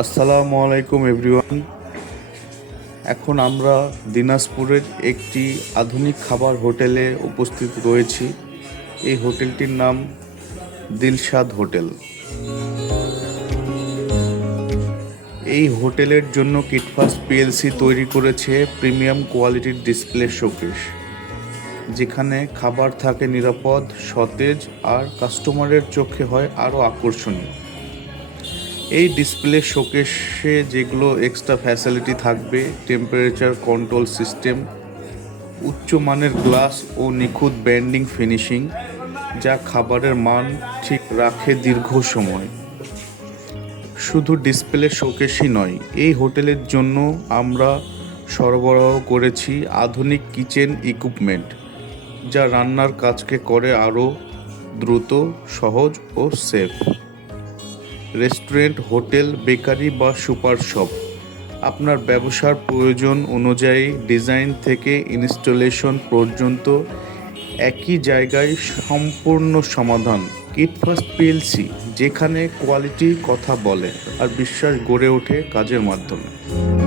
আসসালামু আলাইকুম এভরিওয়ান এখন আমরা দিনাজপুরের একটি আধুনিক খাবার হোটেলে উপস্থিত রয়েছি। এই হোটেলটির নাম দিলশাদ হোটেল। এই হোটেলের জন্য কিটফাস্ট পিএলসি তৈরি করেছে প্রিমিয়াম কোয়ালিটির ডিসপ্লে শোকেশ যেখানে খাবার থাকে নিরাপদ, সতেজ আর কাস্টমারের চোখে হয় আরও আকর্ষণীয়। এই ডিসপ্লে শোকেসে যেগুলো এক্সট্রা ফ্যাসিলিটি থাকবে টেম্পারেচার কন্ট্রোল সিস্টেম উচ্চমানের গ্লাস ও নিখুঁত ব্যান্ডিং ফিনিশিং যা খাবারের মান ঠিক রাখে দীর্ঘ সময়। শুধু ডিসপ্লে শোকেসই নয়, এই হোটেলের জন্য আমরা সরবরাহ করেছি আধুনিক কিচেন ইকুইপমেন্ট যা রান্নার কাজকে করে আরও দ্রুত, সহজ ও সেফ রেস্টুরেন্ট, হোটেল, বেকারি বা সুপার শপ। আপনার ব্যবসার প্রয়োজন অনুযায়ী ডিজাইন থেকে ইনস্টলেশন পর্যন্ত একই জায়গায় সম্পূর্ণ সমাধান। কিট ফার্স্ট পিএলসি, যেখানে কোয়ালিটি কথা বলে আর বিশ্বাস গড়ে ওঠে কাজের মাধ্যমে।